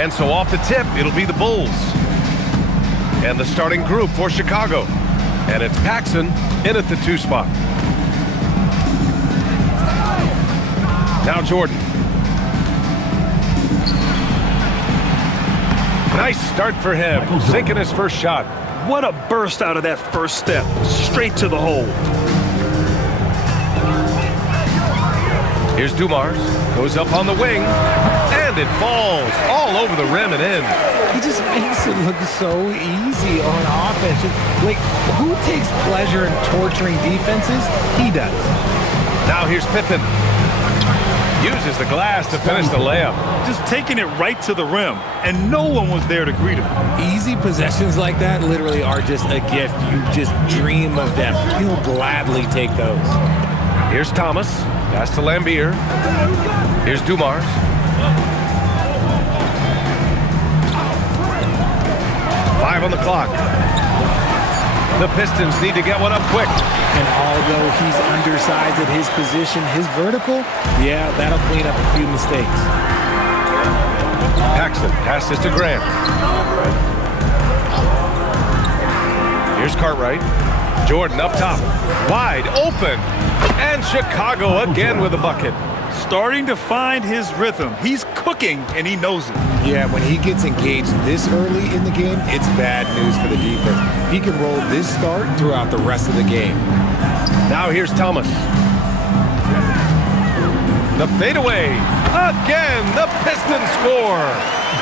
And so off the tip, it'll be the Bulls. And the starting group for Chicago. And it's Paxson in at the 2 spot. Now Jordan. Nice start for him, sinking his first shot. What a burst out of that first step, straight to the hole. Here's Dumars, goes up on the wing, and it falls all over the rim and in. He just makes it look so easy on offense. Like, who takes pleasure in torturing defenses? He does. Now here's Pippen. Uses the glass to finish the layup. Just taking it right to the rim, and no one was there to greet him. Easy possessions like that literally are just a gift. You just dream of them. You'll gladly take those. Here's Thomas. Pass to Lambier. Here's Dumars. Five on the clock. The Pistons need to get one up quick. And although he's undersized at his position, his vertical, yeah, that'll clean up a few mistakes. Paxson passes to Grant. Here's Cartwright. Jordan up top. Wide open. And Chicago again with a bucket. Starting to find his rhythm. He's cooking, and he knows it. Yeah, when he gets engaged this early in the game, it's bad news for the defense. He can roll this start throughout the rest of the game. Now here's Thomas. The fadeaway. Again, the Pistons score.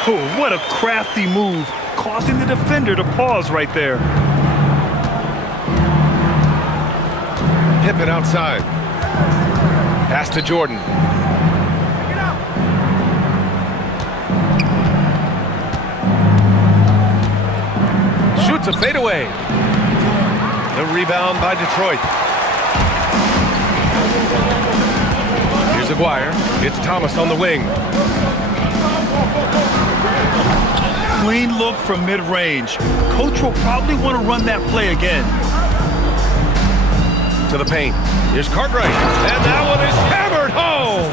Oh, what a crafty move, causing the defender to pause right there. Pippen outside. Pass to Jordan. Shoots a fadeaway. The rebound by Detroit. Here's Aguirre. It's Thomas on the wing. Clean look from mid-range. Coach will probably want to run that play again. To the paint. Here's Cartwright. And that one is hammered home.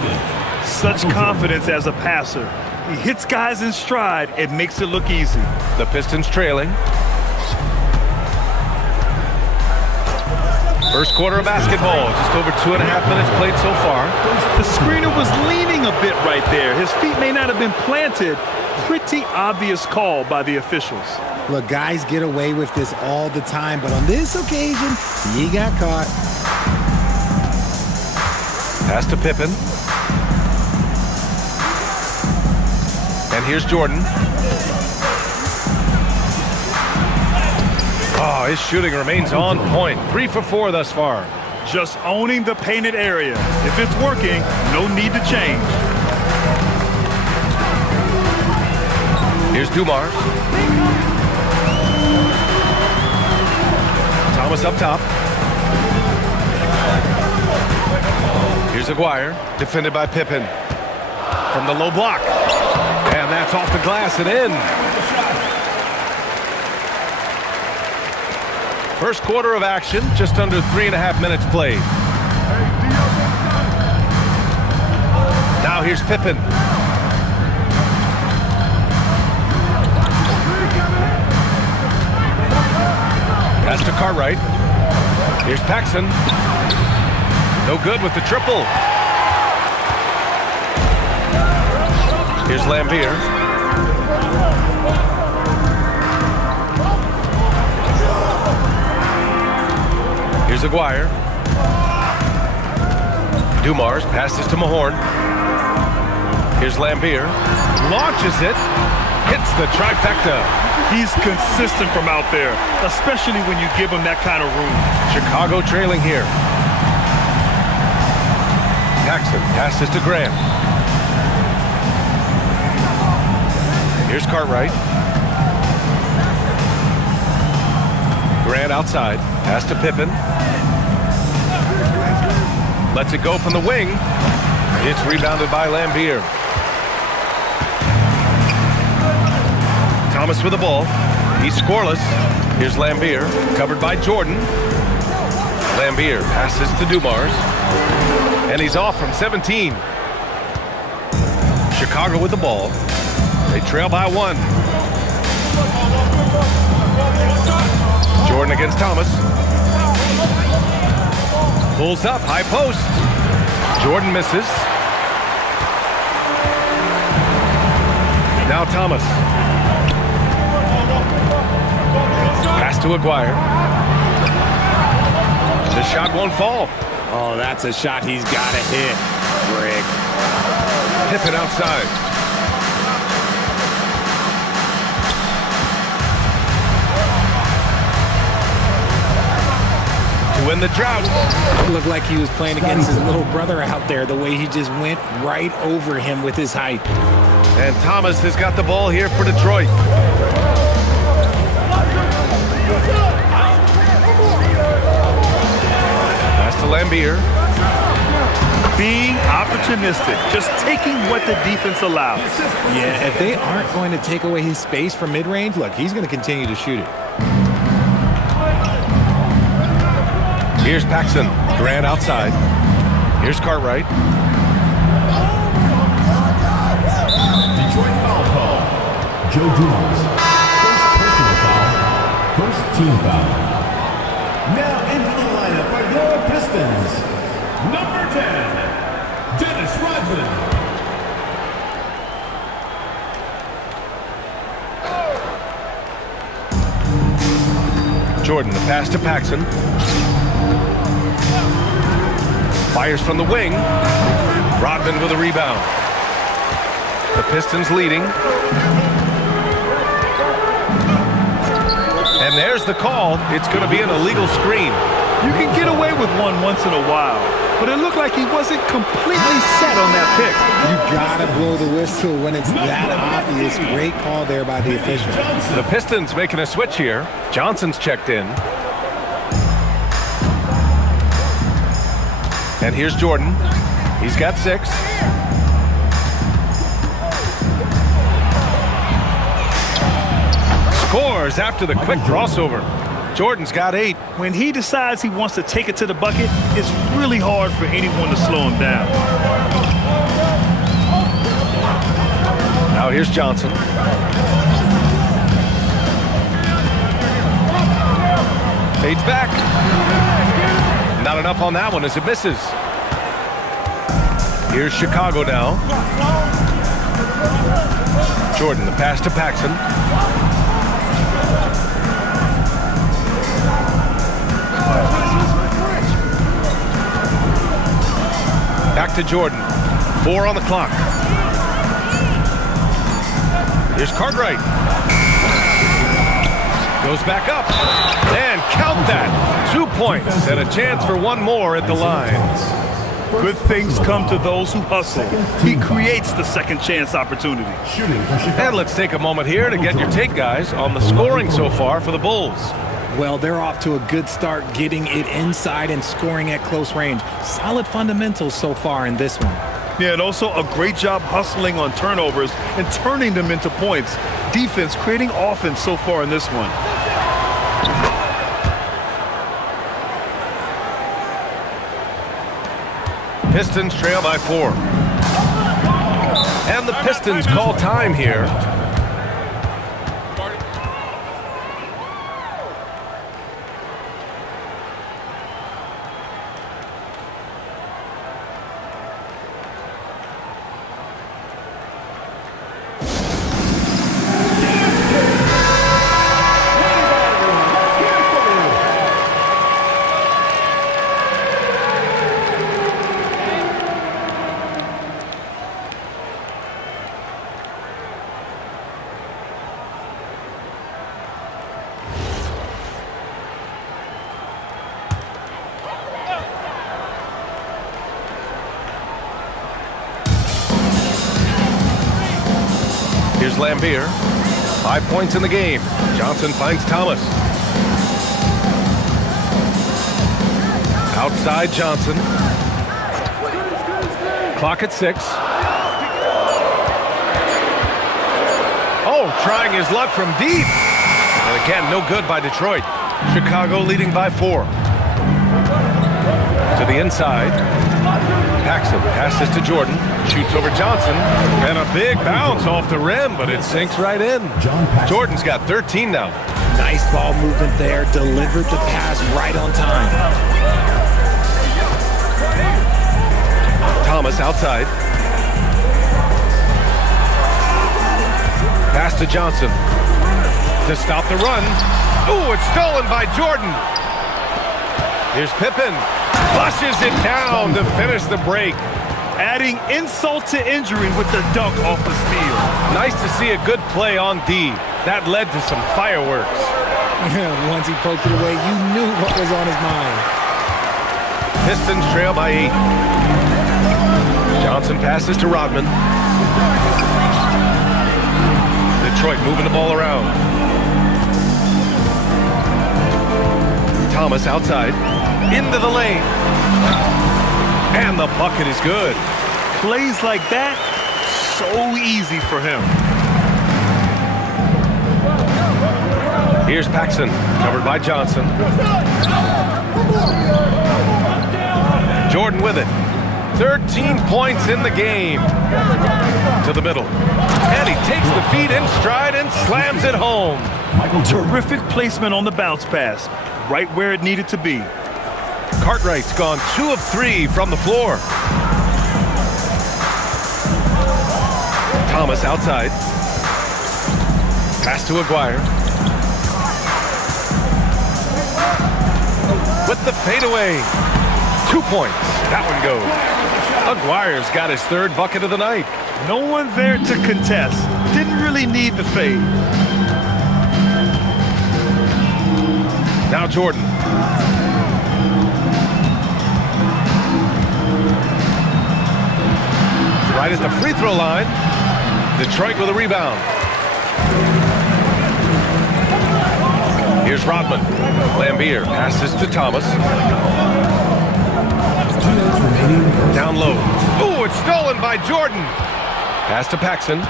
Such confidence as a passer. He hits guys in stride and makes it look easy. The Pistons trailing. First quarter of basketball. Just over 2.5 minutes played so far. The screener was leaning a bit right there. His feet may not have been planted. Pretty obvious call by the officials. Look, guys get away with this all the time, but on this occasion, he got caught. Pass to Pippen. And here's Jordan. Oh, his shooting remains on point. 3 for 4 thus far. Just owning the painted area. If it's working, no need to change. Here's Dumars. Thomas up top. Here's Aguirre, defended by Pippen. From the low block. And that's off the glass and in. First quarter of action, just under 3.5 minutes played. Now here's Pippen. Pass to Cartwright. Here's Paxson. No good with the triple. Here's Lambier. Here's Aguirre. Dumars passes to Mahorn. Here's Lambier. Launches it. Hits the trifecta. He's consistent from out there, especially when you give him that kind of room. Chicago trailing here. Paxson passes to Grant. Here's Cartwright. Grant outside. Pass to Pippen. Lets it go from the wing. It's rebounded by Lambier. Thomas with the ball. He's scoreless. Here's Lambier, covered by Jordan. Lambier passes to Dumars. And he's off from 17. Chicago with the ball. They trail by 1. Jordan against Thomas. Pulls up, high post. Jordan misses. Now Thomas. Pass to Aguirre. The shot won't fall. Oh, that's a shot he's got to hit. Brick. Pippen outside. To win the drought. It looked like he was playing against his little brother out there, the way he just went right over him with his height. And Thomas has got the ball here for Detroit. Pass to Lambier. Being opportunistic, just taking what the defense allows. Yeah, if they aren't going to take away his space from mid-range, look, he's going to continue to shoot it. Here's Paxson. Grant outside. Here's Cartwright. Detroit foul call. Joe Dumars. First personal foul. First team foul. Now into the lineup for your Pistons. Number 10, Dennis Rodman. Jordan, the pass to Paxson. Fires from the wing. Rodman with a rebound. The Pistons leading. And there's the call. It's going to be an illegal screen. You can get away with one once in a while, but it looked like he wasn't completely set on that pick. You got to blow the whistle when it's that obvious. Great call there by the official. The Pistons making a switch here. Johnson's checked in. And here's Jordan. He's got 6. Scores after the quick crossover. Jordan's got 8. When he decides he wants to take it to the bucket, it's really hard for anyone to slow him down. Now here's Johnson. Fades back. Not enough on that one as it misses. Here's Chicago now. Jordan, the pass to Paxson. Back to Jordan. 4 on the clock. Here's Cartwright. Goes back up. And count that. 2 points and a chance for one more at the line. Good things come to those who hustle. He creates the second chance opportunity. And let's take a moment here to get your take, guys, on the scoring so far for the Bulls. Well, they're off to a good start getting it inside and scoring at close range. Solid fundamentals so far in this one. Yeah, and also a great job hustling on turnovers and turning them into points. Defense creating offense so far in this one. Pistons trail by 4. And the Pistons call time here. Here's Lambier. 5 points in the game. Johnson finds Thomas. Outside Johnson. Clock at 6. Oh, trying his luck from deep. And again, no good by Detroit. Chicago leading by 4. To the inside. Paxson passes to Jordan. Shoots over Johnson. And a big bounce off the rim, but it sinks right in. Jordan's got 13 now. Nice ball movement there. Delivered the pass right on time. Thomas outside. Pass to Johnson. To stop the run. Ooh, it's stolen by Jordan. Here's Pippen. Flushes it down to finish the break. Adding insult to injury with the dunk off the steal. Nice to see a good play on D. That led to some fireworks. Once he poked it away, you knew what was on his mind. Pistons trail by 8. Johnson passes to Rodman. Detroit moving the ball around. Thomas outside. Into the lane. And the bucket is good. Plays like that, so easy for him. Here's Paxson, covered by Johnson. Jordan with it. 13 points in the game. To the middle. And he takes the feet in stride and slams it home. Terrific placement on the bounce pass. Right where it needed to be. Cartwright's gone 2 of 3 from the floor. Thomas outside. Pass to Aguirre. With the fadeaway. 2 points. That one goes. Aguirre's got his 3rd bucket of the night. No one there to contest. Didn't really need the fade. Now Jordan. Right at the free throw line. Detroit with a rebound. Here's Rodman. Lambier passes to Thomas. Down low. Ooh, it's stolen by Jordan. Pass to Paxson.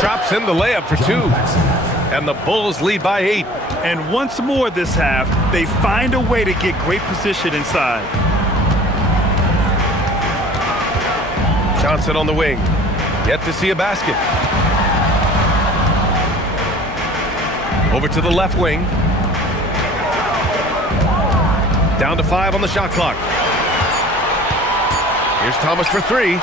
Drops in the layup for 2. And the Bulls lead by 8. And once more this half, they find a way to get great position inside. Johnson on the wing. Yet to see a basket. Over to the left wing. Down to 5 on the shot clock. Here's Thomas for 3.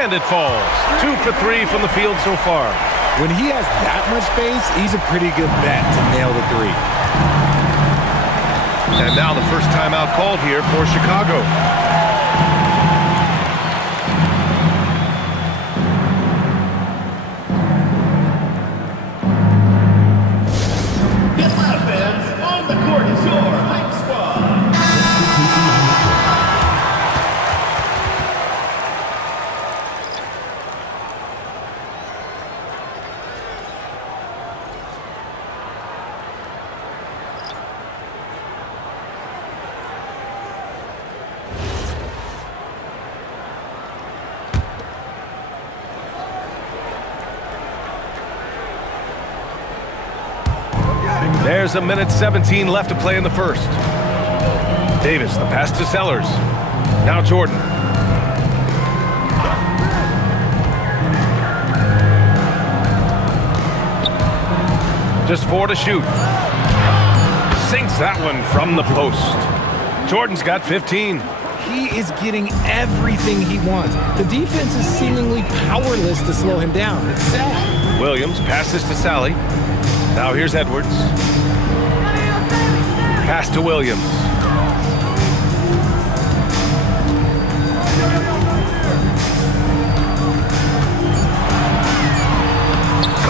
And it falls. 2 for 3 from the field so far. When he has that much space, he's a pretty good bet to nail the 3. And now the first timeout called here for Chicago. Atlanta fans, on the court is your hype squad. There's a minute 17 left to play in the first. Davis, the pass to Sellers. Now Jordan. Just 4 to shoot. Sinks that one from the post. Jordan's got 15. He is getting everything he wants. The defense is seemingly powerless to slow him down. It's sad. Williams passes to Sally. Now here's Edwards. Pass to Williams.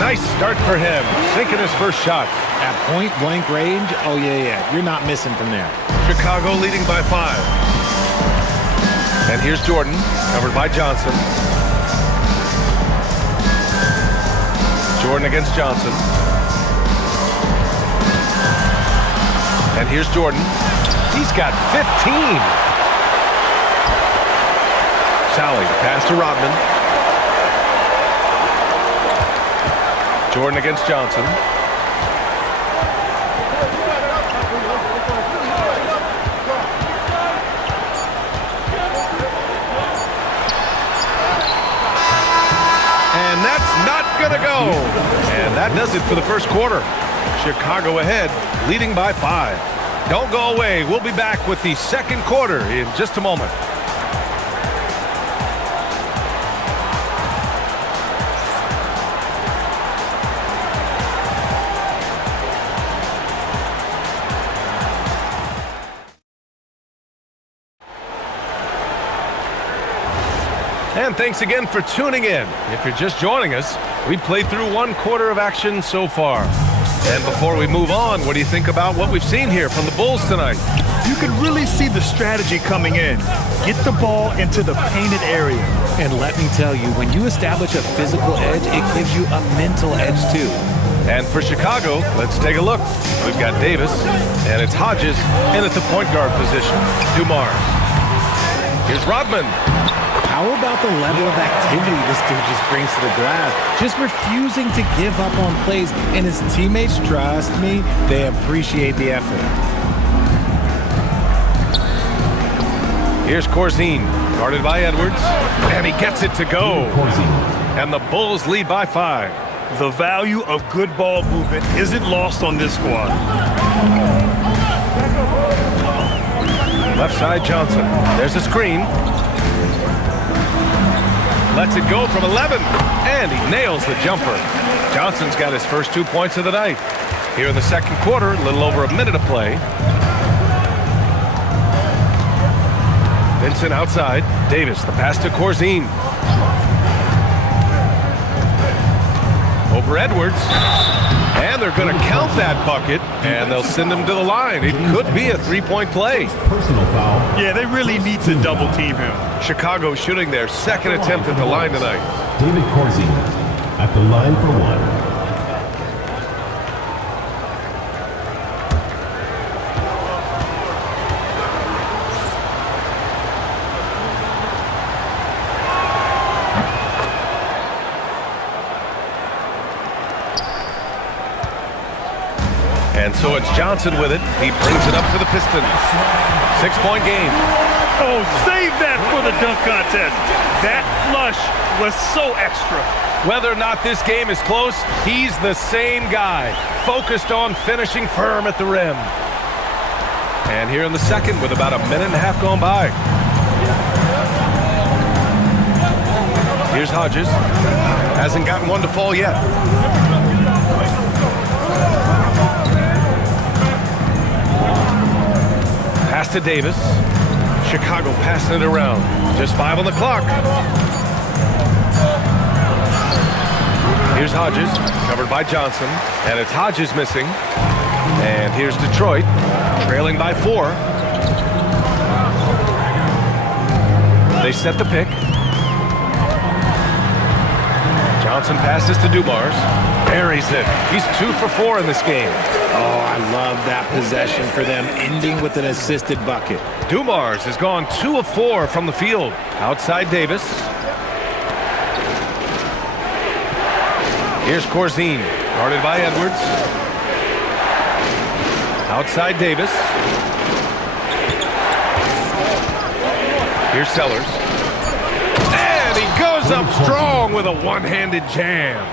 Nice start for him. Sinking his first shot. At point blank range, oh yeah. You're not missing from there. Chicago leading by 5. And here's Jordan, covered by Johnson. Jordan against Johnson. And here's Jordan. He's got 15. Sally, pass to Rodman. Jordan against Johnson. It's not going to go. And that does it for the first quarter. Chicago ahead, leading by 5. Don't go away. We'll be back with the second quarter in just a moment. And thanks again for tuning in. If you're just joining us, we played through one quarter of action so far. And before we move on, what do you think about what we've seen here from the Bulls tonight? You can really see the strategy coming in. Get the ball into the painted area. And let me tell you, when you establish a physical edge, it gives you a mental edge too. And for Chicago, let's take a look. We've got Davis, and it's Hodges in at the point guard position. Dumars. Here's Rodman. How about the level of activity this dude just brings to the glass? Just refusing to give up on plays, and his teammates, trust me, they appreciate the effort. Here's Corzine, guarded by Edwards, and he gets it to go. And the Bulls lead by 5. The value of good ball movement isn't lost on this squad. Left side, Johnson. There's a screen. Lets it go from 11, and he nails the jumper. Johnson's got his first 2 points of the night. Here in the second quarter, a little over a minute of play. Vincent outside. Davis, the pass to Corzine. Over Edwards. And they're going to count that bucket, and they'll send him to the line. It could be a three-point play. Personal foul. Yeah, they really need to double team him. Chicago shooting their second attempt at the line tonight. David Corzine at the line for 1. And so it's Johnson with it. He brings it up for the Pistons. 6-point game. Oh, save that for the dunk contest. That flush was so extra. Whether or not this game is close, he's the same guy, focused on finishing firm at the rim. And here in the second, with about a minute and a half gone by. Here's Hodges. Hasn't gotten one to fall yet. Pass to Davis. Chicago passing it around. Just 5 on the clock. Here's Hodges, covered by Johnson. And it's Hodges missing. And here's Detroit, trailing by 4. They set the pick. Johnson passes to Dumars. Buries it. He's 2 for 4 in this game. Oh, I love that possession for them, ending with an assisted bucket. Dumars has gone 2 of 4 from the field. Outside Davis. Here's Corzine, guarded by Edwards. Outside Davis. Here's Sellers. And he goes up strong with a one-handed jam.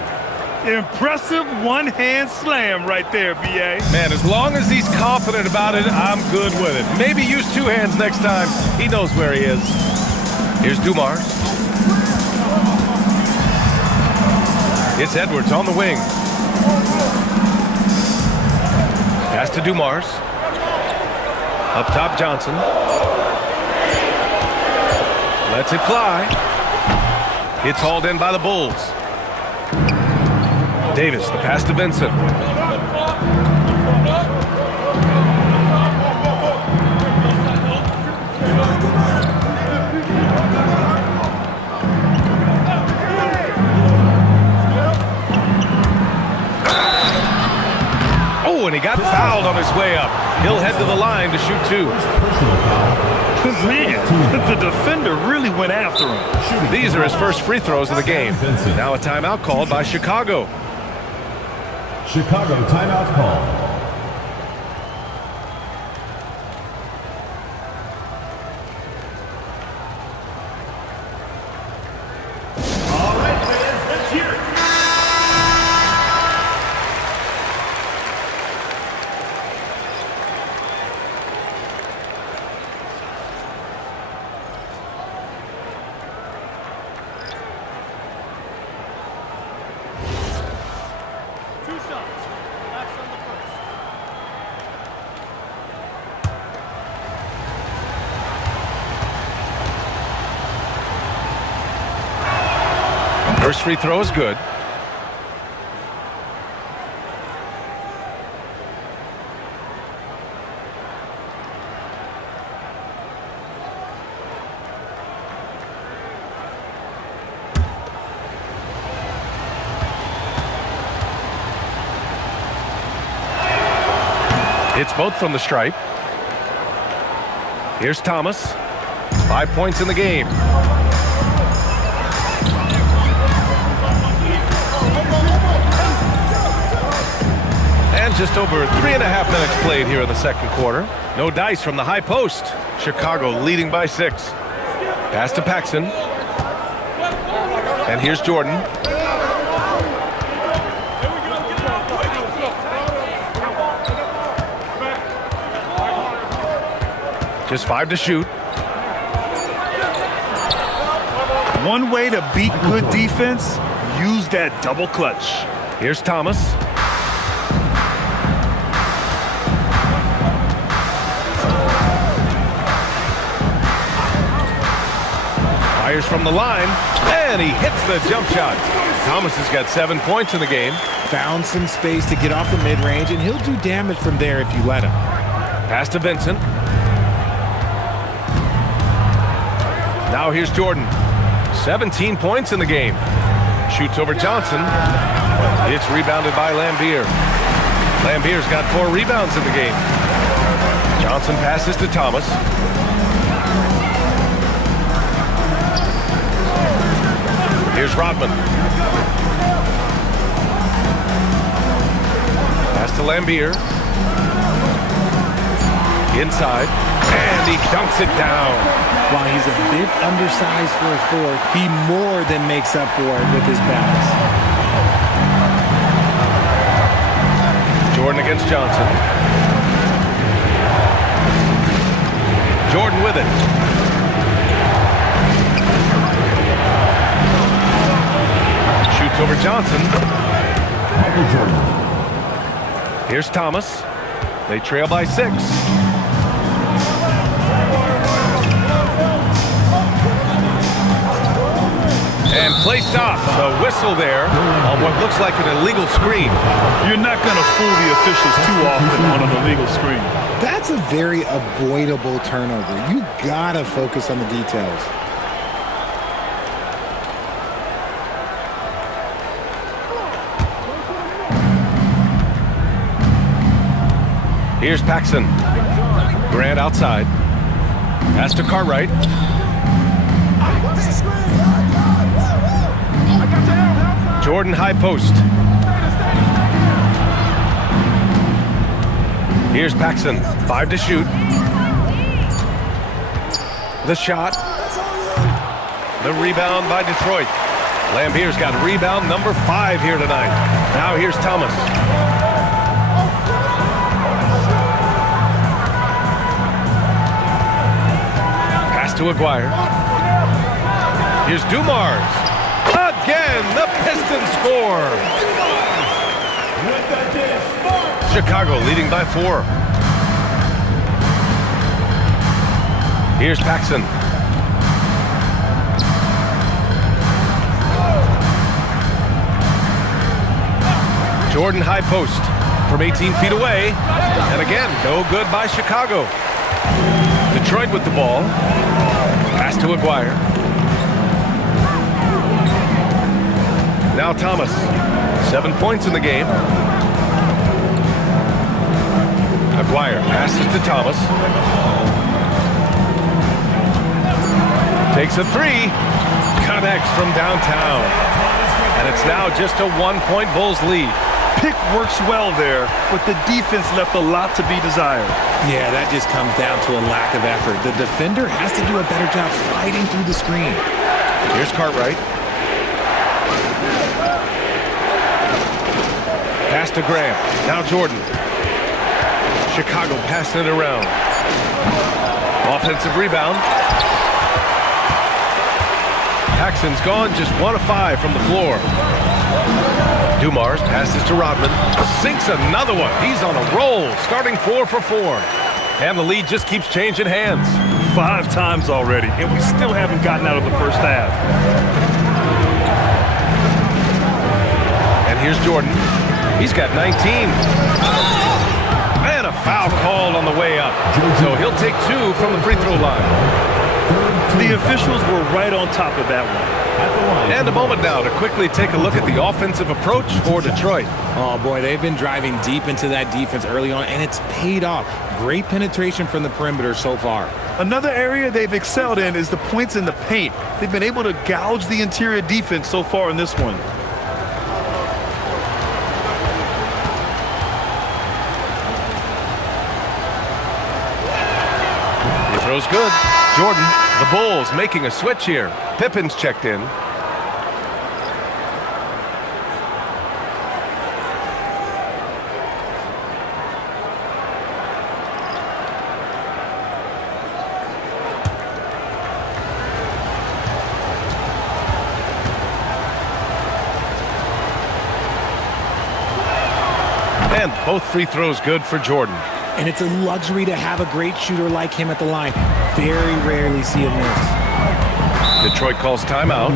Impressive one-hand slam right there, B.A. Man, as long as he's confident about it, I'm good with it. Maybe use 2 hands next time. He knows where he is. Here's Dumars. It's Edwards on the wing. Pass to Dumars. Up top, Johnson. Lets it fly. It's hauled in by the Bulls. Davis, the pass to Vincent. Oh, and he got fouled on his way up. He'll head to the line to shoot 2. Man, the defender really went after him. These are his first free throws of the game. Now a timeout called by Chicago. Chicago timeout call. All right, fans, let's hear it First free throw is good. Hits both from the stripe. Here's Thomas. 5 points in the game. And just over 3.5 minutes played here in the second quarter. No dice from the high post. Chicago leading by 6. Pass to Paxson. And here's Jordan. Just 5 to shoot. One way to beat good defense, use that double clutch. Here's Thomas. Fires from the line, and he hits the jump shot. Thomas has got 7 points in the game. Found some space to get off the mid-range, and he'll do damage from there if you let him. Pass to Vincent. Now here's Jordan. 17 points in the game. Shoots over Johnson. It's rebounded by Lambier. Lambier's got 4 rebounds in the game. Johnson passes to Thomas. Here's Rodman. Pass to Lambier. Inside. And he dunks it down. While he's a bit undersized for a 4, he more than makes up for it with his balance. Jordan against Johnson. Jordan with it. Shoots over Johnson. Here's Thomas. They trail by 6. And play stops. A whistle there on what looks like an illegal screen. You're not going to fool the officials too often on an illegal screen. That's a very avoidable turnover. You gotta focus on the details. Here's Paxson. Grant outside. Pass to Cartwright. Jordan high post. Here's Paxson. 5 to shoot. The shot. The rebound by Detroit. Lambier's got rebound number 5 here tonight. Now here's Thomas. Pass to Aguirre. Here's Dumars. Again, the Pistons score. Chicago leading by 4. Here's Paxson. Jordan high post from 18 feet away. And again, no good by Chicago. Detroit with the ball. Pass to Aguirre. Now Thomas. 7 points in the game. Aguirre passes to Thomas. Takes a 3. Connects from downtown. And it's now just a 1-point Bulls lead. Pick works well there, but the defense left a lot to be desired. Yeah, that just comes down to a lack of effort. The defender has to do a better job fighting through the screen. Here's Cartwright. Pass to Graham. Now Jordan. Chicago passing it around. Offensive rebound. Paxson's gone just 1 of 5 from the floor. Dumars passes to Rodman. Sinks another one. He's on a roll, starting 4 for 4. And the lead just keeps changing hands. 5 times already, and we still haven't gotten out of the first half. And here's Jordan. He's got 19. And a foul called on the way up. So he'll take 2 from the free throw line. The officials were right on top of that one. And a moment now to quickly take a look at the offensive approach for Detroit. Oh, boy, they've been driving deep into that defense early on, and it's paid off. Great penetration from the perimeter so far. Another area they've excelled in is the points in the paint. They've been able to gouge the interior defense so far in this one. Free throw's good. Jordan, the Bulls making a switch here. Pippen's checked in. And both free throws good for Jordan. And it's a luxury to have a great shooter like him at the line. Very rarely see a miss. Detroit calls timeout.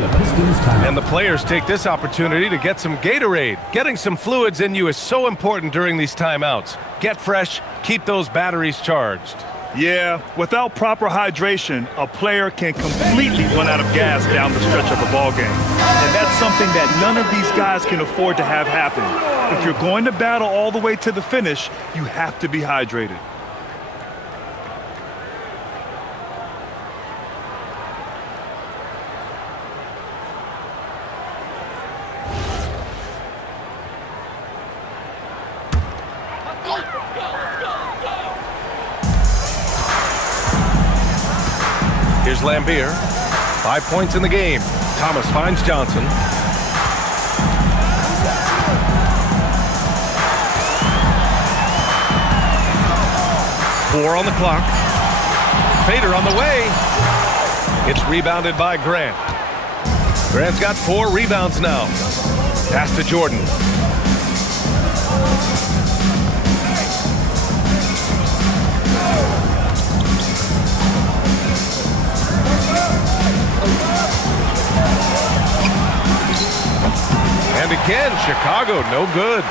And the players take this opportunity to get some Gatorade. Getting some fluids in you is so important during these timeouts. Get fresh, keep those batteries charged. Yeah, without proper hydration, a player can completely run out of gas down the stretch of a ball game. And that's something that none of these guys can afford to have happen. If you're going to battle all the way to the finish, you have to be hydrated. Here's Lambier. 5 points in the game. Thomas finds Johnson. Four on the clock. Fader on the way. It's rebounded by Grant. Grant's got 4 rebounds now. Pass to Jordan. And again, Chicago, no good.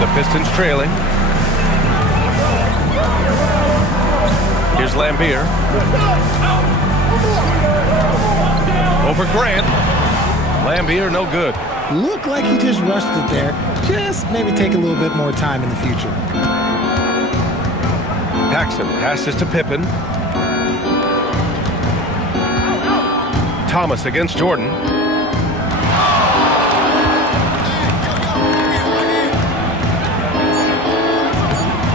The Pistons trailing. Here's Lambier. Over Grant. Lambier, no good. Looked like he just rushed it there. Just maybe take a little bit more time in the future. Paxson passes to Pippen. Thomas against Jordan.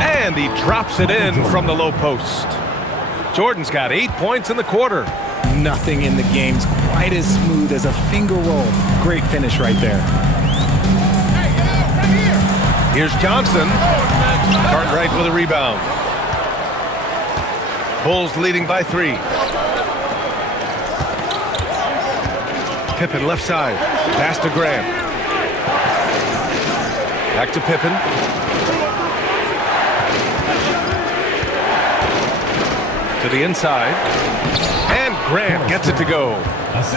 And he drops it in from the low post. Jordan's got 8 points in the quarter. Nothing in the game's quite as smooth as a finger roll. Great finish right there. Here's Johnson. Cartwright with a rebound. Bulls leading by 3. Pippen left side. Pass to Grant. Back to Pippen. To the inside. And Grant gets it to go.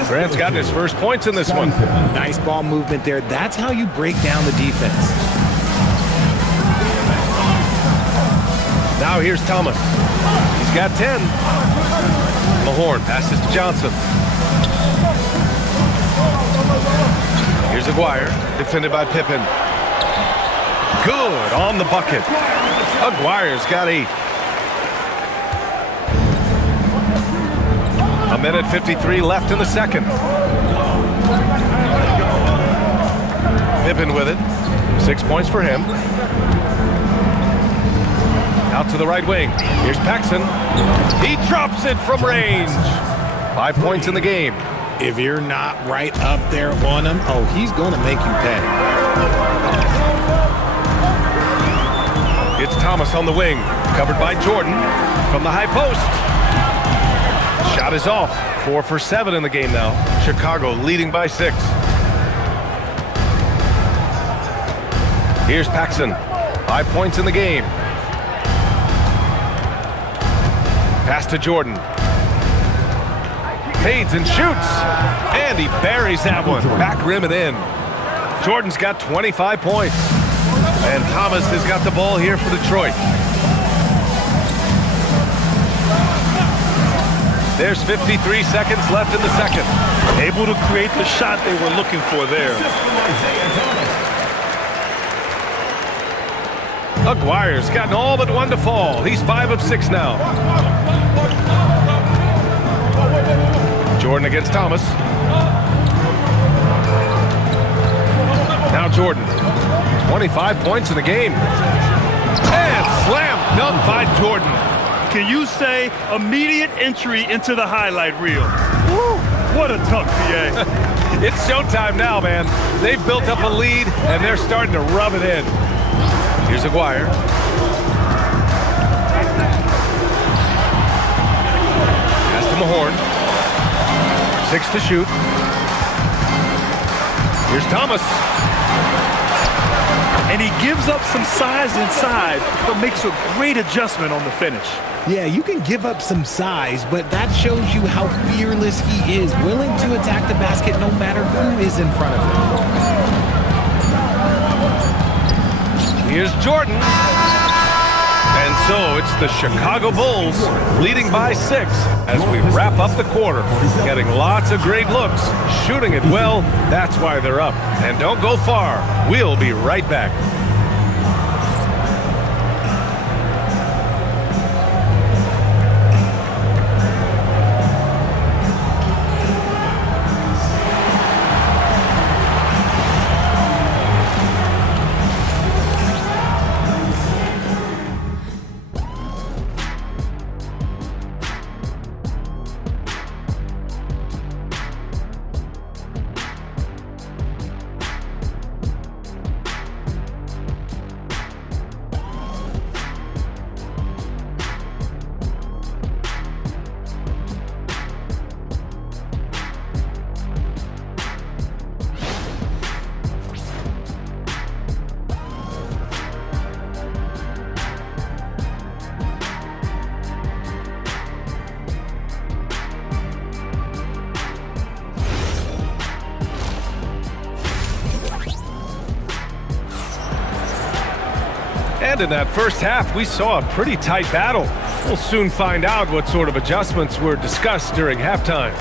Grant's gotten his first points in this one. Nice ball movement there. That's how you break down the defense. Now here's Thomas. He's got 10. Mahorn passes to Johnson. Here's Aguirre, defended by Pippen. Good on the bucket. Aguirre's got 8. A minute 53 left in the second. Pippen with it. 6 points for him. Out to the right wing. Here's Paxson. He drops it from range. 5 points in the game. If you're not right up there on him, oh, he's going to make you pay. It's Thomas on the wing. Covered by Jordan from the high post. Shot is off. 4 for 7 in the game now. Chicago leading by 6. Here's Paxson. 5 points in the game. Pass to Jordan. Fades and shoots. And he buries that one. Back rim and in. Jordan's got 25 points. And Thomas has got the ball here for Detroit. There's 53 seconds left in the second. Able to create the shot they were looking for there. Aguirre's gotten all but one to fall. He's 5 of 6 now. Jordan against Thomas. Now Jordan. 25 points in the game. And slam dunk by Jordan. Can you say immediate entry into the highlight reel? Woo, what a dunk, PA. It's showtime now, man. They've built up a lead, and they're starting to rub it in. Here's Aguirre. Pass to Mahorn. 6 to shoot. Here's Thomas. And he gives up some size inside, but makes a great adjustment on the finish. Yeah, you can give up some size, but that shows you how fearless he is, willing to attack the basket no matter who is in front of him. Here's Jordan. And so it's the Chicago Bulls leading by 6 as we wrap up the quarter. Getting lots of great looks, shooting it well. That's why they're up. And don't go far. We'll be right back. And in that first half, we saw a pretty tight battle. We'll soon find out what sort of adjustments were discussed during halftime.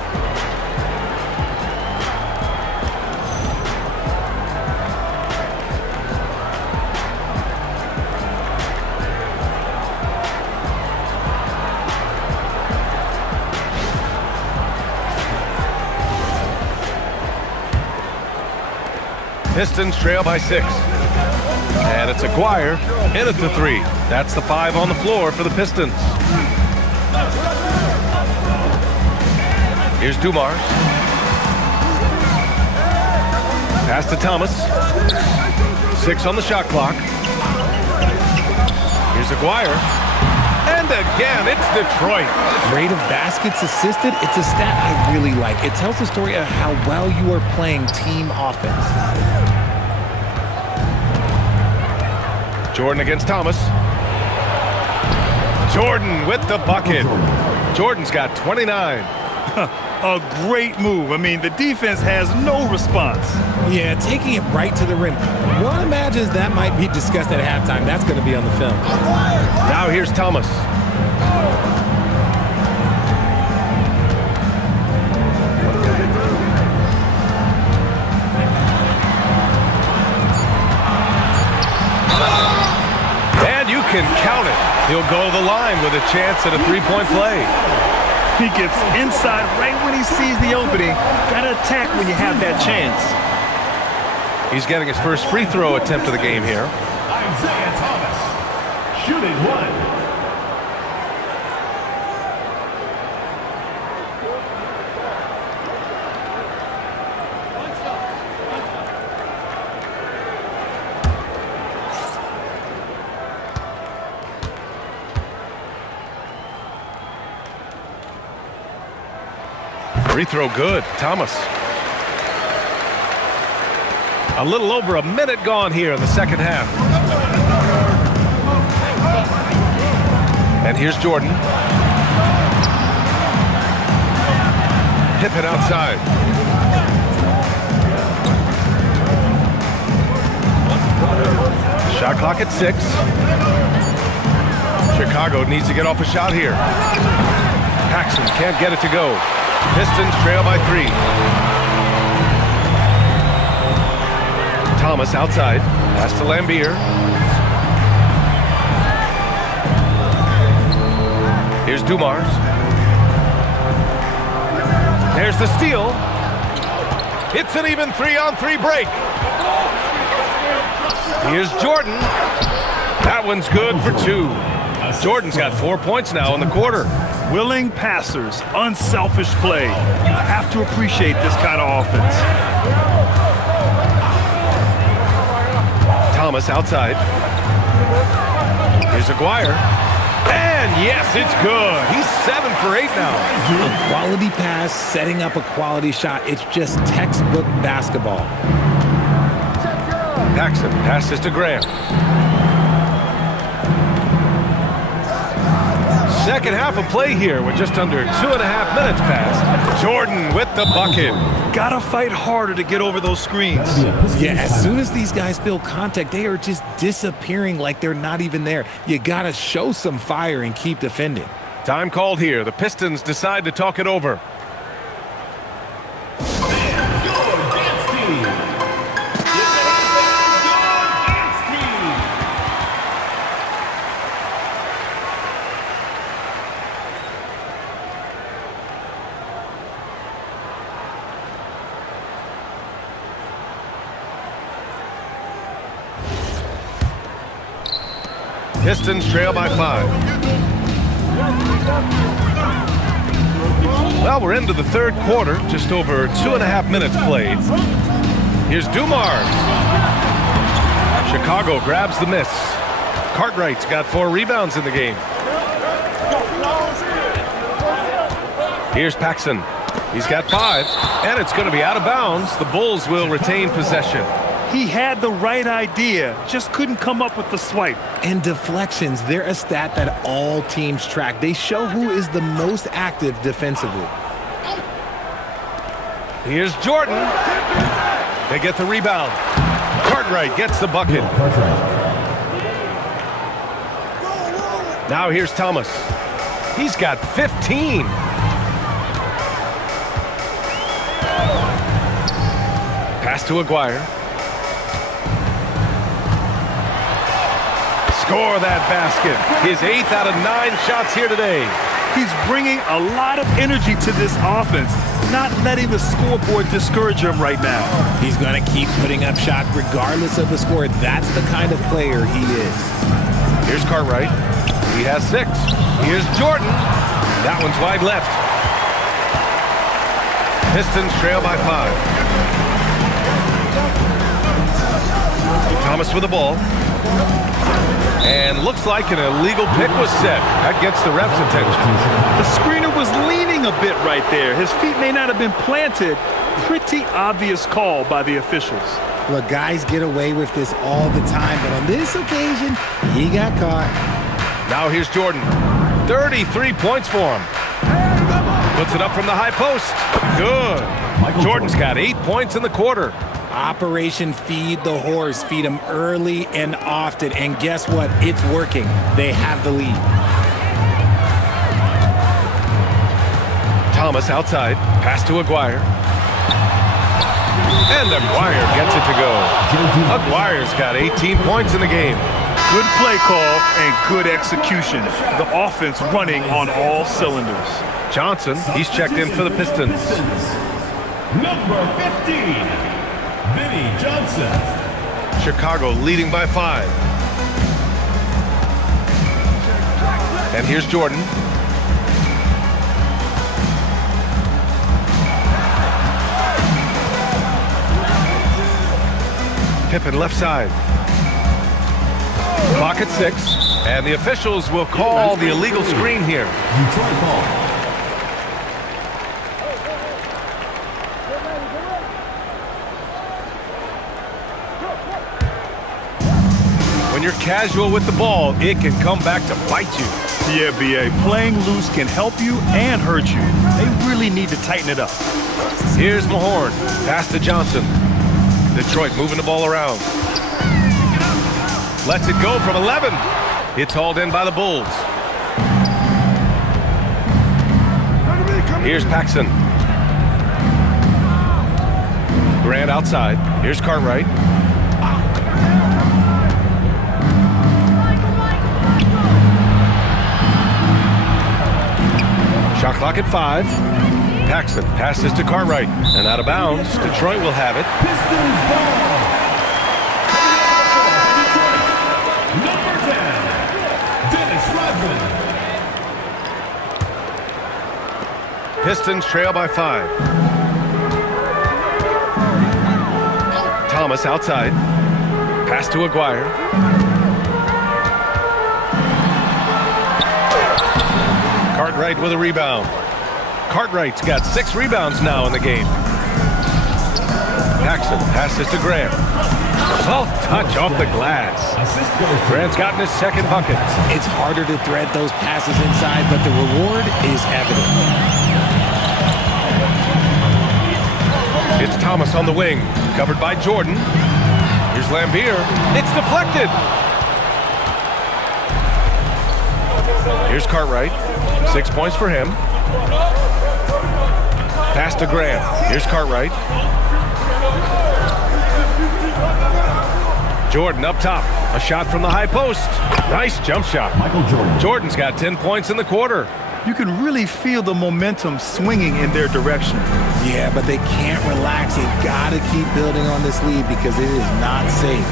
Pistons trail by 6. And it's Aguirre in at the 3. That's the 5 on the floor for the Pistons. Here's Dumars. Pass to Thomas. 6 on the shot clock. Here's Aguirre. And again, it's Detroit. Rate of baskets assisted, it's a stat I really like. It tells the story of how well you are playing team offense. Jordan against Thomas. Jordan with the bucket. Jordan's got 29. A great move. I mean, the defense has no response. Yeah, taking it right to the rim. One imagines that might be discussed at halftime. That's going to be on the film. Now here's Thomas. Can count it. He'll go to the line with a chance at a 3-point play. He gets inside right when he sees the opening. Gotta attack when you have that chance. He's getting his first free throw attempt of the game here. Isaiah Thomas, shooting 1. Free throw good. Thomas. A little over a minute gone here in the second half. And here's Jordan. Hip it outside. Shot clock at 6. Chicago needs to get off a shot here. Paxson can't get it to go. Pistons trail by 3. Thomas outside. Pass to Lambier. Here's Dumars. There's the steal. It's an even 3-on-3 break. Here's Jordan. That one's good for 2. Jordan's got 4 points now in the quarter. Willing passers, unselfish play. You have to appreciate this kind of offense. Thomas outside. Here's Aguirre. And yes, it's good. He's 7 for 8 now. A quality pass, setting up a quality shot. It's just textbook basketball. Paxson passes to Graham. Second half of play here with just under 2.5 minutes passed. Jordan with the bucket. Gotta fight harder to get over those screens. Yeah, as soon as these guys feel contact, they are just disappearing like they're not even there. You gotta show some fire and keep defending. Time called here. The Pistons decide to talk it over. Pistons trail by 5. Well, we're into the third quarter, just over 2.5 minutes played. Here's Dumars. Chicago grabs the miss. Cartwright's got 4 rebounds in the game. Here's Paxson. He's got 5, and it's going to be out of bounds. The Bulls will retain possession. He had the right idea, just couldn't come up with the swipe. And deflections, they're a stat that all teams track. They show who is the most active defensively. Here's Jordan. They get the rebound. Cartwright gets the bucket. Now here's Thomas. He's got 15. Pass to Aguirre. Score that basket. His 8th out of 9 shots here today. He's bringing a lot of energy to this offense, not letting the scoreboard discourage him right now. He's going to keep putting up shots regardless of the score. That's the kind of player he is. Here's Cartwright. He has 6. Here's Jordan. That one's wide left. Pistons trail by 5. Thomas with the ball. And looks like an illegal pick was set. That gets the ref's attention. The screener was leaning a bit right there. His feet may not have been planted. Pretty obvious call by the officials. Look, guys get away with this all the time, but on this occasion, he got caught. Now here's Jordan. 33 points for him. Puts it up from the high post. Good. Jordan's got 8 points in the quarter. Operation Feed the Horse. Feed them early and often. And guess what? It's working. They have the lead. Thomas outside. Pass to Aguirre. And Aguirre gets it to go. Aguirre's got 18 points in the game. Good play call and good execution. The offense running on all cylinders. Johnson, he's checked in for the Pistons. Number 15. Vinny Johnson. Chicago leading by 5. And here's Jordan. Pippen left side. Clock at 6. And the officials will call the illegal screen here. Detroit ball. When you're casual with the ball, it can come back to bite you. Yeah, B.A. Playing loose can help you and hurt you. They really need to tighten it up. Here's Mahorn. Pass to Johnson. Detroit moving the ball around. Lets it go from 11. It's hauled in by the Bulls. Here's Paxson. Grant outside. Here's Cartwright. Shot clock at 5. Paxson passes to Cartwright. And out of bounds. Detroit will have it. Pistons ball. Number 10, Dennis Rodman. Pistons trail by 5. Thomas outside. Pass to Aguirre. Cartwright with a rebound. Cartwright's got 6 rebounds now in the game. Paxson passes to Grant. Soft touch off the glass. Grant's gotten his second bucket. It's harder to thread those passes inside, but the reward is evident. It's Thomas on the wing, covered by Jordan. Here's Lambier. It's deflected. Here's Cartwright. 6 points for him. Pass to Grant. Here's Cartwright. Jordan up top. A shot from the high post. Nice jump shot. Michael Jordan. Jordan's got 10 points in the quarter. You can really feel the momentum swinging in their direction. Yeah, but they can't relax. They've got to keep building on this lead because it is not safe.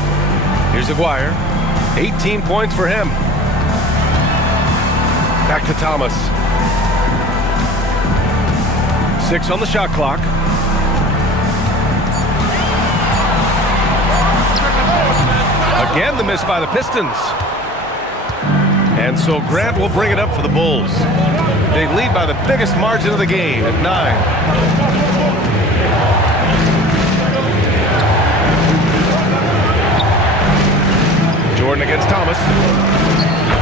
Here's Aguirre. 18 points for him. Back to Thomas. 6 on the shot clock. Again, the miss by the Pistons. And so Grant will bring it up for the Bulls. They lead by the biggest margin of the game at 9. Jordan against Thomas.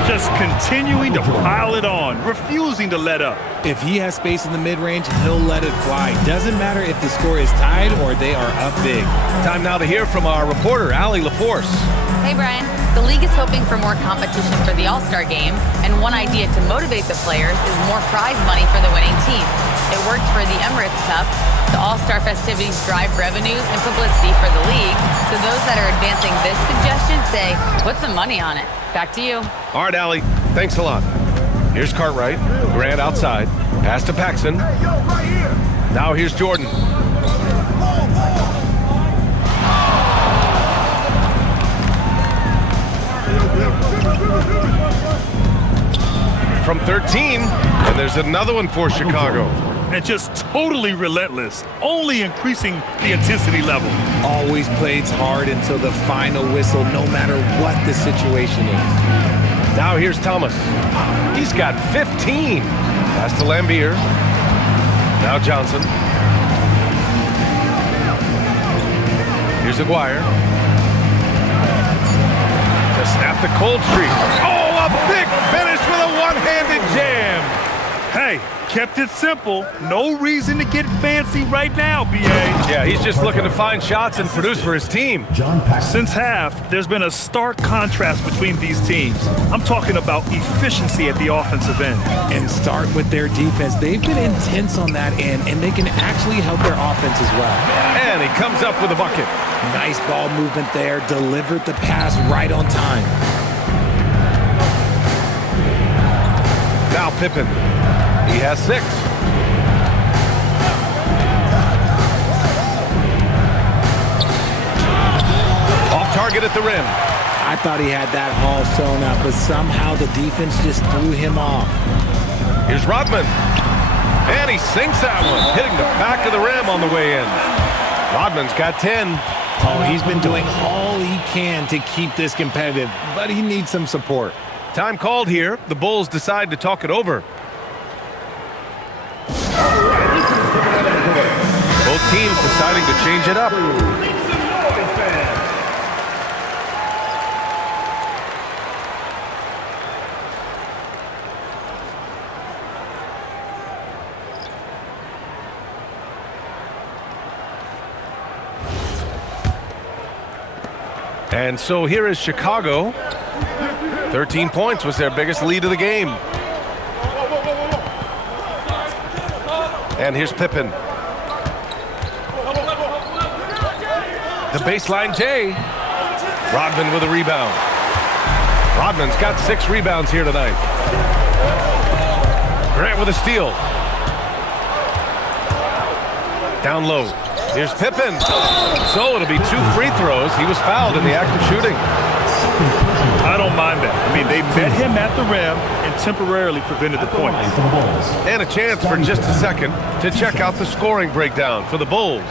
Just continuing to pile it on, refusing to let up. If he has space in the mid-range, he'll let it fly. Doesn't matter if the score is tied or they are up big. Time now to hear from our reporter, Allie LaForce. Hey, Brian. The league is hoping for more competition for the All-Star game, and one idea to motivate the players is more prize money for the winning team. It worked for the Emirates Cup. The All-Star festivities drive revenues and publicity for the league, so those that are advancing this suggestion say, put some money on it. Back to you. All right, Allie. Thanks a lot. Here's Cartwright. Grant outside. Pass to Paxson. Now here's Jordan. From 13, and there's another one for Chicago. And just totally relentless, only increasing the intensity level. Always plays hard until the final whistle, no matter what the situation is. Now here's Thomas. He's got 15. Pass to Lambier. Now Johnson. Here's Aguirre. To snap the cold streak. Oh, a big finish with a one-handed jam. Hey, kept it simple. No reason to get fancy right now, B.A. Yeah, he's just looking to find shots and produce for his team. John Paxson. Since half, there's been a stark contrast between these teams. I'm talking about efficiency at the offensive end. And start with their defense. They've been intense on that end, and they can actually help their offense as well. And he comes up with a bucket. Nice ball movement there. Delivered the pass right on time. Now Pippen. He has 6. Off target at the rim. I thought he had that haul sewn up, but somehow the defense just threw him off. Here's Rodman. And he sinks that one, hitting the back of the rim on the way in. Rodman's got 10. Oh, he's been doing all he can to keep this competitive, but he needs some support. Time called here. The Bulls decide to talk it over. Both teams deciding to change it up. And so here is Chicago. 13 points was their biggest lead of the game. And here's Pippen. The baseline J. Rodman with a rebound. Rodman's got 6 rebounds here tonight. Grant with a steal. Down low. Here's Pippen. So it'll be 2 free throws. He was fouled in the act of shooting. I don't mind that. I mean, they met him at the rim and temporarily prevented the points. And a chance for just a second to check out the scoring breakdown for the Bulls.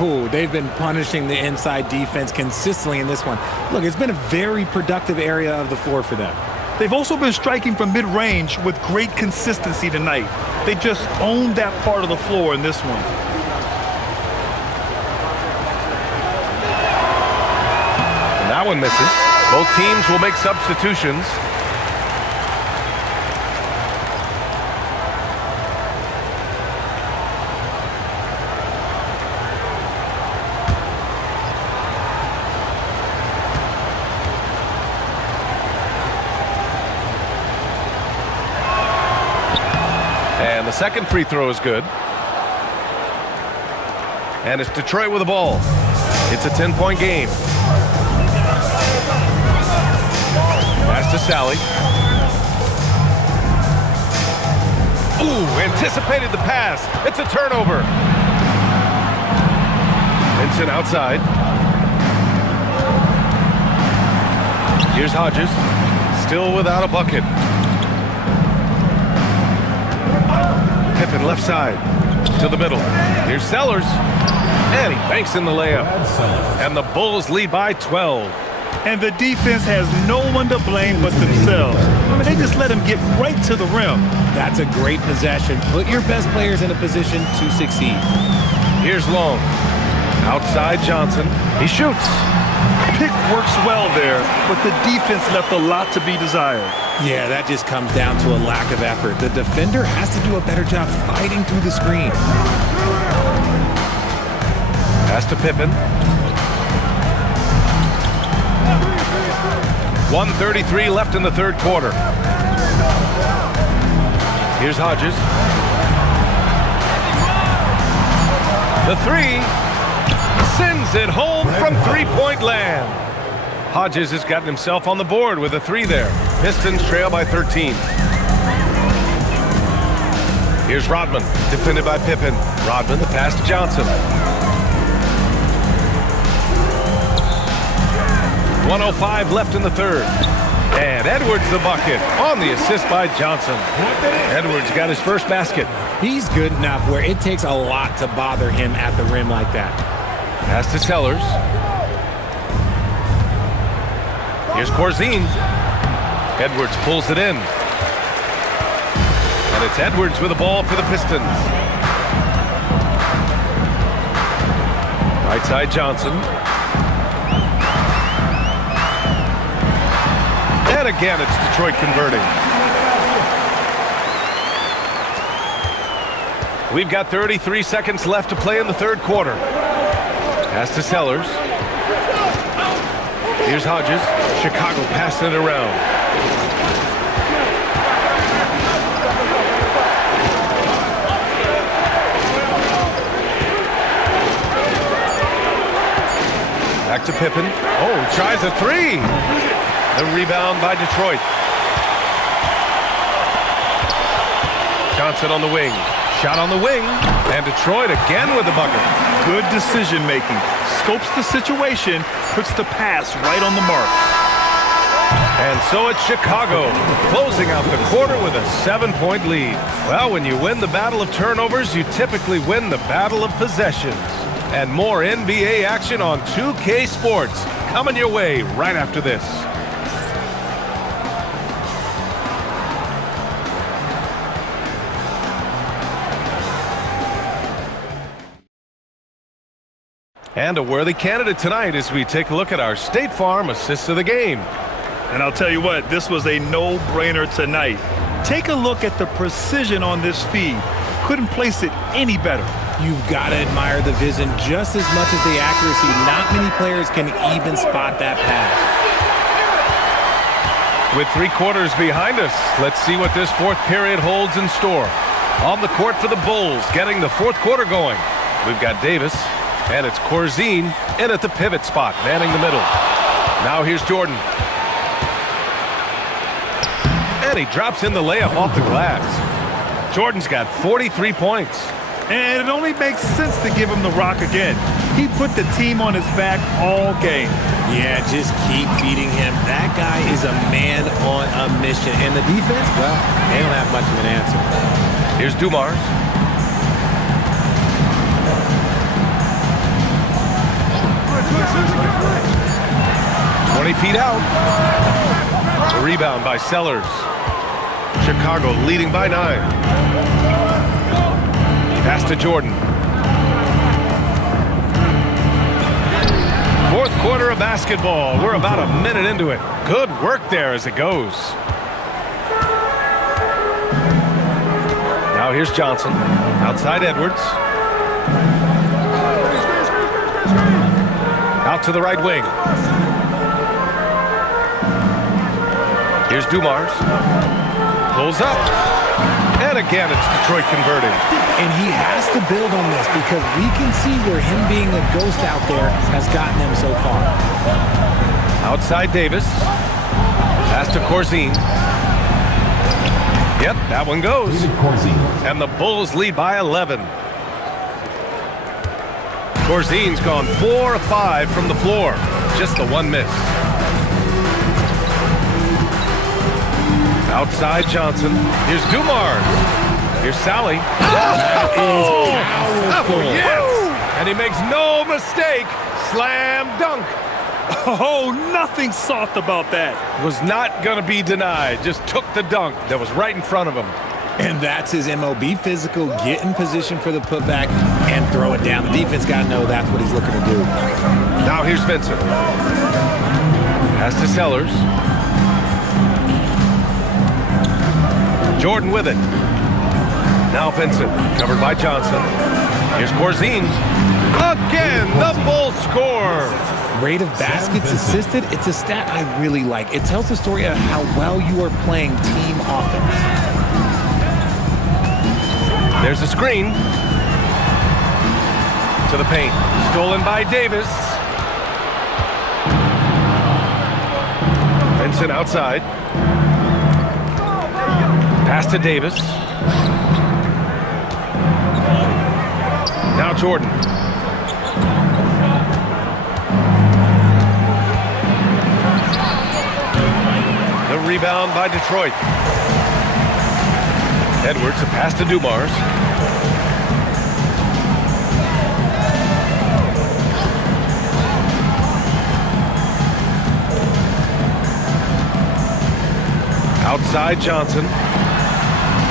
Oh, they've been punishing the inside defense consistently in this one. Look, it's been a very productive area of the floor for them. They've also been striking from mid-range with great consistency tonight. They just owned that part of the floor in this one. And that one misses. Both teams will make substitutions. And the second free throw is good. And it's Detroit with the ball. It's a 10-point game. Pass to Sally. Ooh, anticipated the pass. It's a turnover. Vincent outside. Here's Hodges. Still without a bucket. Pippen left side to the middle. Here's Sellers. And he banks in the layup. And the Bulls lead by 12. And the defense has no one to blame but themselves. I mean, they just let him get right to the rim. That's a great possession. Put your best players in a position to succeed. Here's Long. Outside Johnson. He shoots. Pick works well there, but the defense left a lot to be desired. Yeah, that just comes down to a lack of effort. The defender has to do a better job fighting through the screen. Pass to Pippen. 1:33 left in the third quarter. Here's Hodges. The three. Sends it home from three-point land. Hodges has gotten himself on the board with a 3 there. Pistons trail by 13. Here's Rodman, defended by Pippen. Rodman, the pass to Johnson. 1:05 left in the third. And Edwards the bucket on the assist by Johnson. Edwards got his first basket. He's good enough where it takes a lot to bother him at the rim like that. Pass to Sellers. Here's Corzine. Edwards pulls it in. And it's Edwards with the ball for the Pistons. Right side Johnson. And again, it's Detroit converting. We've got 33 seconds left to play in the third quarter. Pass to Sellers. Here's Hodges. Chicago passing it around. Back to Pippen. Oh, he tries a 3. The rebound by Detroit. Johnson on the wing. Shot on the wing. And Detroit again with the bucket. Good decision making. Scopes the situation, puts the pass right on the mark. And so it's Chicago closing out the quarter with a 7-point lead. Well, when you win the battle of turnovers, you typically win the battle of possessions. And more NBA action on 2K Sports coming your way right after this. And a worthy candidate tonight as we take a look at our State Farm assists of the game. And I'll tell you what, this was a no-brainer tonight. Take a look at the precision on this feed. Couldn't place it any better. You've got to admire the vision just as much as the accuracy. Not many players can even spot that pass. With 3 quarters behind us, let's see what this fourth period holds in store. On the court for the Bulls, getting the fourth quarter going. We've got Davis, and it's Corzine in at the pivot spot, manning the middle. Now here's Jordan. And he drops in the layup off the glass. Jordan's got 43 points. And it only makes sense to give him the rock again. He put the team on his back all game. Yeah, just keep feeding him. That guy is a man on a mission. And the defense, well, they don't have much of an answer. Here's Dumars. "20 feet out." The rebound by Sellers. Chicago leading by 9. Pass to Jordan. Fourth quarter of basketball. We're about a minute into it. Good work there as it goes. Now here's Johnson. Outside Edwards. Out to the right wing. Here's Dumars. Pulls up. And again, it's Detroit converting. And he has to build on this because we can see where him being a ghost out there has gotten him so far. Outside Davis. Pass to Corzine. Yep, that one goes. And the Bulls lead by 11. Corzine's gone 4 of 5 from the floor. Just the one miss. Outside Johnson. Here's Dumars. Here's Sally. Powerful. Yes! And he makes no mistake. Slam dunk. Oh, nothing soft about that. Was not going to be denied. Just took the dunk that was right in front of him. And that's his MO. Be physical, get in position for the putback, and throw it down. The defense got to know that's what he's looking to do. Now here's Vincent. Pass to Sellers. Jordan with it. Now Vincent, covered by Johnson. Here's Corzine. Again, the Bulls score. Rate of baskets assisted, it's a stat I really like. It tells the story of how well you are playing team offense. There's a screen. To the paint. Stolen by Davis. Vincent outside. Pass to Davis. Now Jordan. The rebound by Detroit. Edwards, a pass to Dumars. Outside Johnson.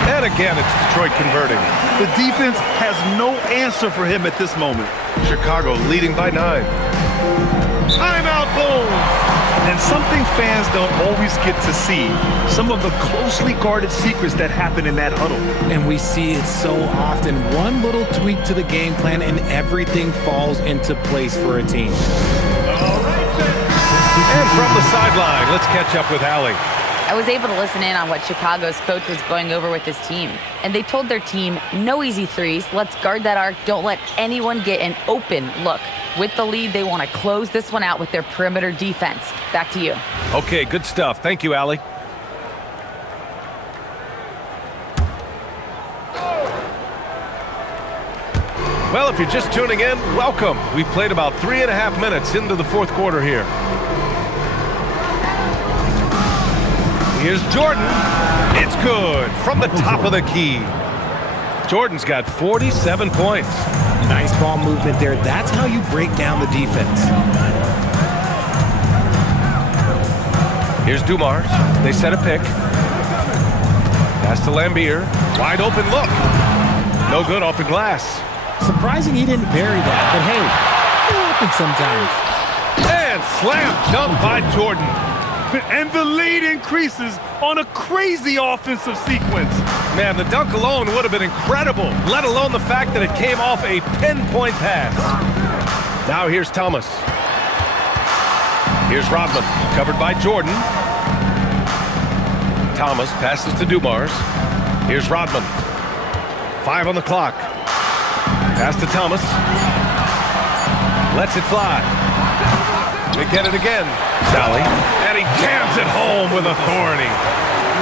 And again, it's Detroit converting. The defense has no answer for him at this moment. Chicago leading by 9. Timeout Bulls! And something fans don't always get to see, some of the closely guarded secrets that happen in that huddle. And we see it so often. One little tweak to the game plan and everything falls into place for a team. And from the sideline, let's catch up with Allie. I was able to listen in on what Chicago's coach was going over with his team. And they told their team, no easy threes. Let's guard that arc. Don't let anyone get an open look. With the lead, they want to close this one out with their perimeter defense. Back to you. Okay, good stuff. Thank you, Allie. Well, if you're just tuning in, welcome. We've played about 3.5 minutes into the fourth quarter here. Here's Jordan. It's good from the top of the key. Jordan's got 47 points. Nice ball movement there. That's how you break down the defense. Here's Dumars. They set a pick. Pass to Lambier. Wide open look. No good off the glass. Surprising he didn't bury that, but hey, it happens sometimes. And slam dunk by Jordan. And the lead increases on a crazy offensive sequence. Man, the dunk alone would have been incredible, let alone the fact that it came off a pinpoint pass. Now here's Thomas. Here's Rodman, covered by Jordan. Thomas passes to Dumars. Here's Rodman. 5 on the clock. Pass to Thomas. Lets it fly. They get it again. Sally. And he jams it home with authority.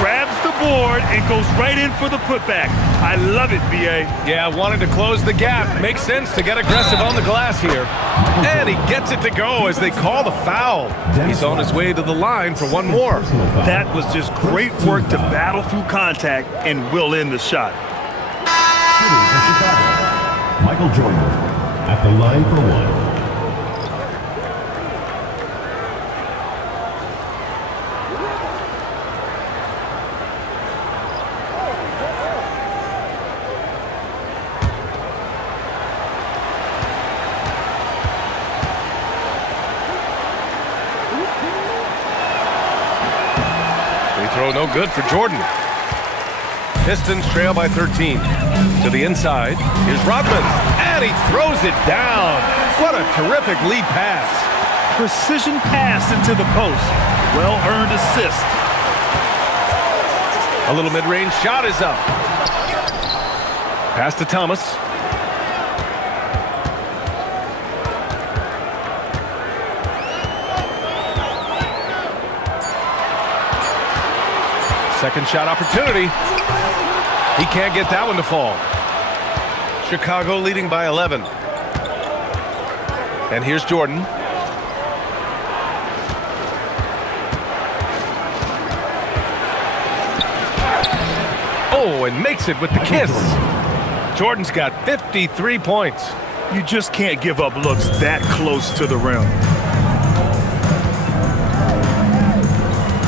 Grabs the board and goes right in for the putback. I love it, B.A. Yeah, wanting to close the gap. Makes sense to get aggressive on the glass here. And he gets it to go as they call the foul. He's on his way to the line for one more. That was just great work to battle through contact and will in the shot. Shooting for Chicago, Michael Jordan at the line for one. Throw no good for Jordan. Pistons trail by 13. To the inside. Here's Rodman. And he throws it down. What a terrific lead pass. Precision pass into the post. Well-earned assist. A little mid-range shot is up. Pass to Thomas. Second shot opportunity. He can't get that one to fall. Chicago leading by 11. And here's Jordan. Oh, and makes it with the kiss. Jordan's got 53 points. You just can't give up looks that close to the rim.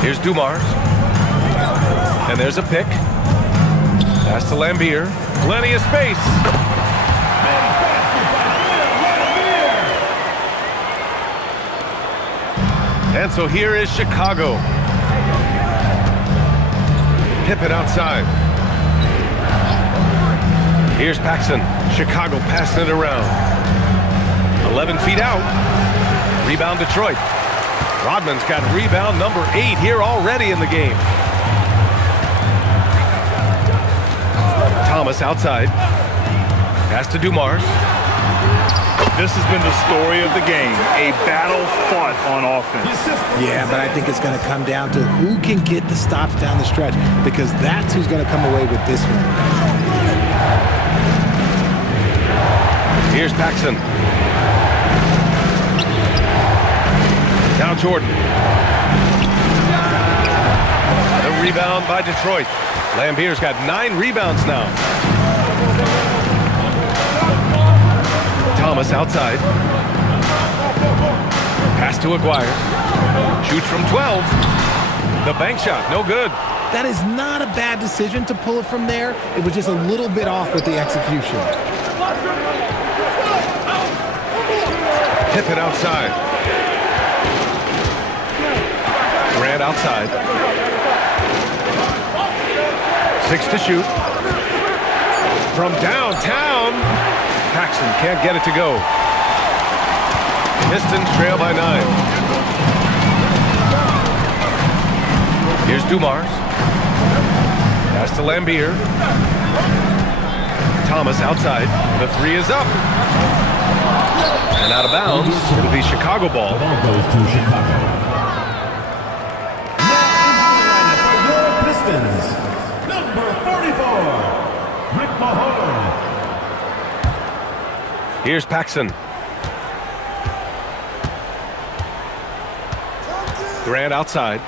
Here's Dumars. And there's a pick. Pass to Lambier. Plenty of space. And so here is Chicago. Pippen outside. Here's Paxson. Chicago passing it around. 11 feet out. Rebound Detroit. Rodman's got rebound number 8 here already in the game. Thomas outside. Pass to Dumars. This has been the story of the game. A battle fought on offense. Yeah, but I think it's going to come down to who can get the stops down the stretch, because that's who's going to come away with this one. Here's Paxson. Now Jordan. The rebound by Detroit. Lambier's got 9 rebounds now. Thomas outside. Pass to Aguirre. Shoots from 12. The bank shot, no good. That is not a bad decision to pull it from there. It was just a little bit off with the execution. Pippen outside. Grant outside. 6 to shoot. From downtown. Paxson can't get it to go. Pistons trail by 9. Here's Dumars. Pass to Lambier. Thomas outside. The 3 is up. And out of bounds. It'll be Chicago ball. The ball goes to Chicago. Now into the lineup for your Pistons, number 44, Rick Mahorn. Here's Paxson. Grant outside.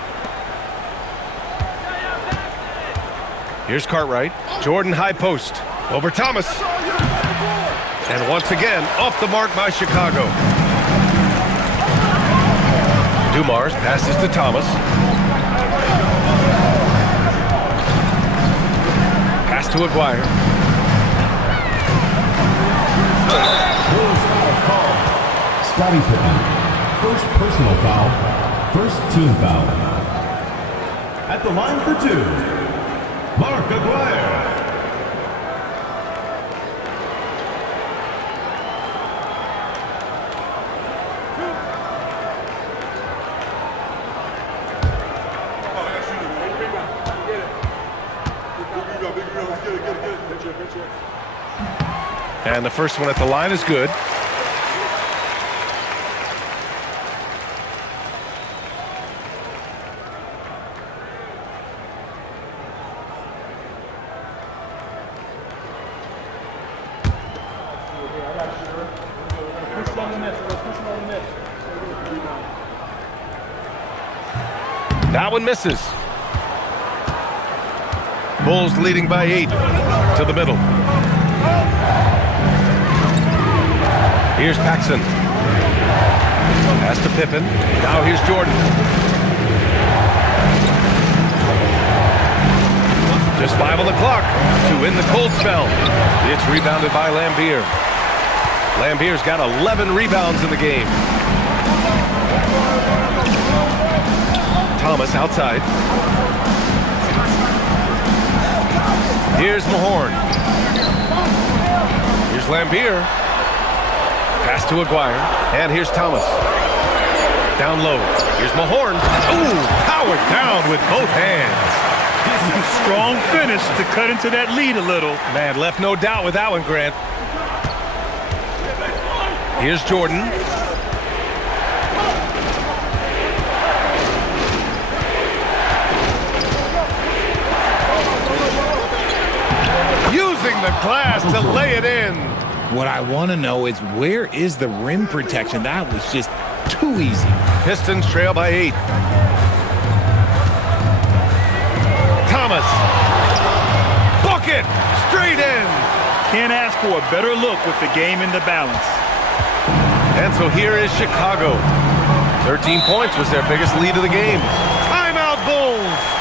Here's Cartwright. Jordan high post. Over Thomas. And once again, off the mark by Chicago. Dumars passes to Thomas. Pass to Aguirre. Scottie Pippen, first personal foul, first team foul. At the line for 2, Mark Aguirre. And the first one at the line is good. That one misses. Bulls leading by 8 to the middle. Here's Paxson. Pass to Pippen. Now here's Jordan. Just 5 on the clock to win the cold spell. It's rebounded by Lambier. Lambier's got 11 rebounds in the game. Thomas outside. Here's Mahorn. Here's Lambier. Pass to Aguirre. And here's Thomas. Down low. Here's Mahorn. Ooh, powered down with both hands. Strong finish to cut into that lead a little. Man, left no doubt with that one, Grant. Here's Jordan. Using the glass to lay it in. What I want to know is where is the rim protection? That was just too easy. Pistons trail by 8. Thomas. Bucket. Straight in. Can't ask for a better look with the game in the balance. And so here is Chicago. 13 points was their biggest lead of the game. Timeout, Bulls.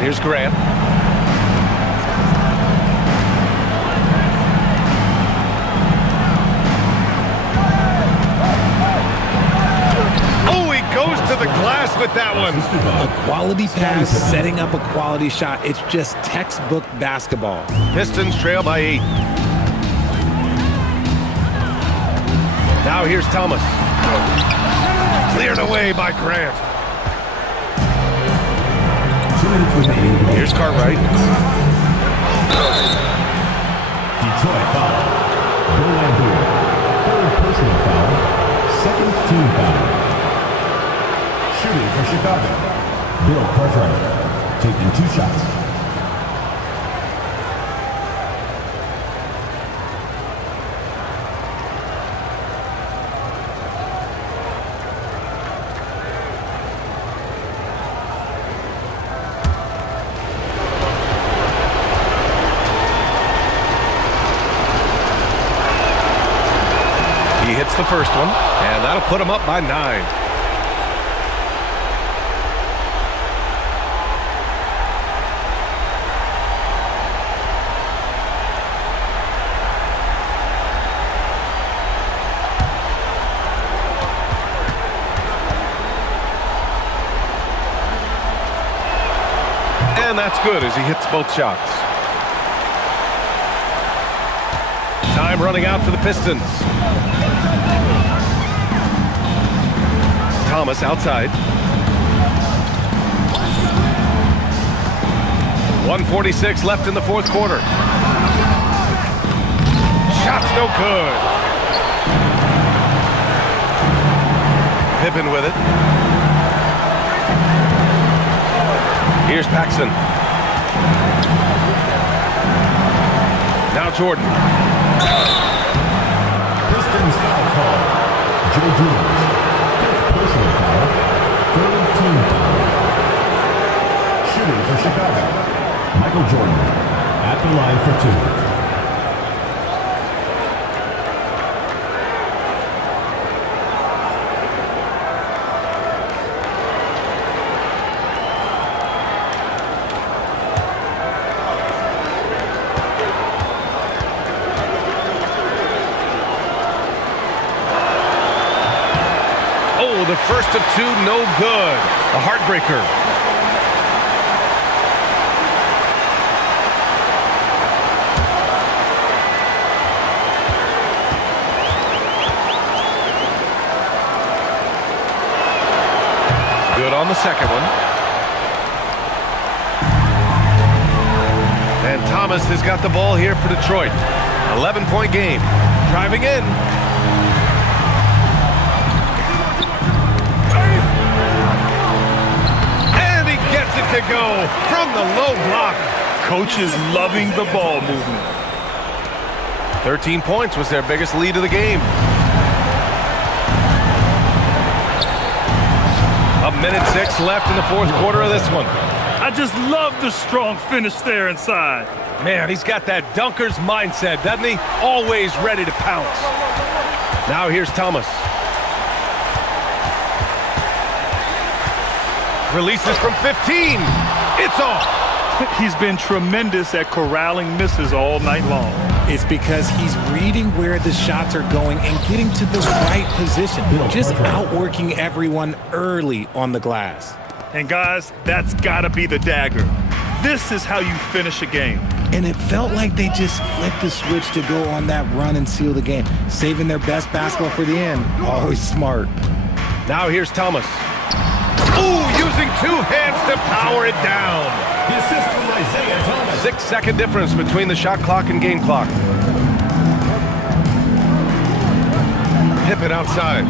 Here's Grant. Oh, he goes to the glass with that one. A quality pass, setting up a quality shot. It's just textbook basketball. Pistons trail by 8. Now here's Thomas. Cleared away by Grant. Here's Cartwright. Detroit foul. Bill Lambier. Third personal foul. Second team foul. Shooting for Chicago. Bill Cartwright. Taking 2 shots. He hits the first one, and that'll put him up by 9. And that's good as he hits both shots. Time running out for the Pistons. Thomas outside. 1:46 left in the fourth quarter. Shot's no good. Pippen with it. Here's Paxson. Now Jordan. Pistons foul call. Joe Jones. Personal foul. Third team foul. Shooting for Chicago. Michael Jordan at the line for 2. First of two, no good. A heartbreaker. Good on the second one. And Thomas has got the ball here for Detroit. 11-point game. Driving in. And he gets it to go from the low block. Coach is loving the ball movement. 13 points was their biggest lead of the game. A minute 6 left in the fourth quarter of this one. I just love the strong finish there inside. Man, he's got that dunker's mindset, doesn't he? Always ready to pounce. Now here's Thomas. Releases from 15. It's off. He's been tremendous at corralling misses all night long. It's because he's reading where the shots are going and getting to the right position. Just outworking everyone early on the glass. And guys, that's gotta be the dagger. This is how you finish a game. And it felt like they just flipped the switch to go on that run and seal the game, saving their best basketball for the end. Always smart. Now here's Thomas. Ooh, using two hands to power it down. The assist from Isaiah Thomas. 6-second difference between the shot clock and game clock. Pippen outside.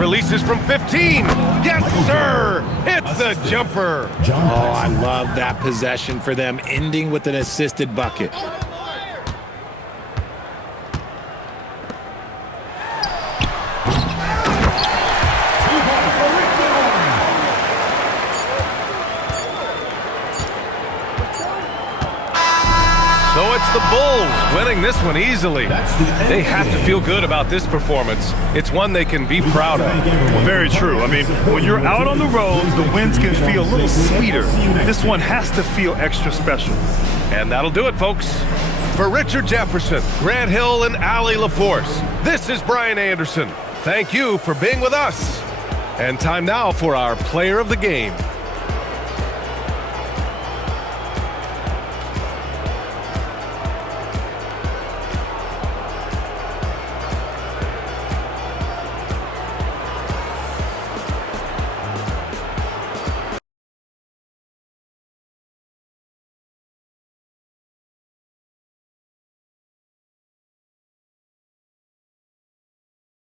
Releases from 15. Yes, sir. Hits the jumper. Oh, I love that possession for them, ending with an assisted bucket. So it's the Bulls winning this one easily. They have to feel good about this performance. It's one they can be proud of. Very true. I mean, when you're out on the road, the wins can feel a little sweeter. This one has to feel extra special. And that'll do it, folks. For Richard Jefferson, Grant Hill, and Allie LaForce, this is Brian Anderson. Thank you for being with us. And time now for our player of the game.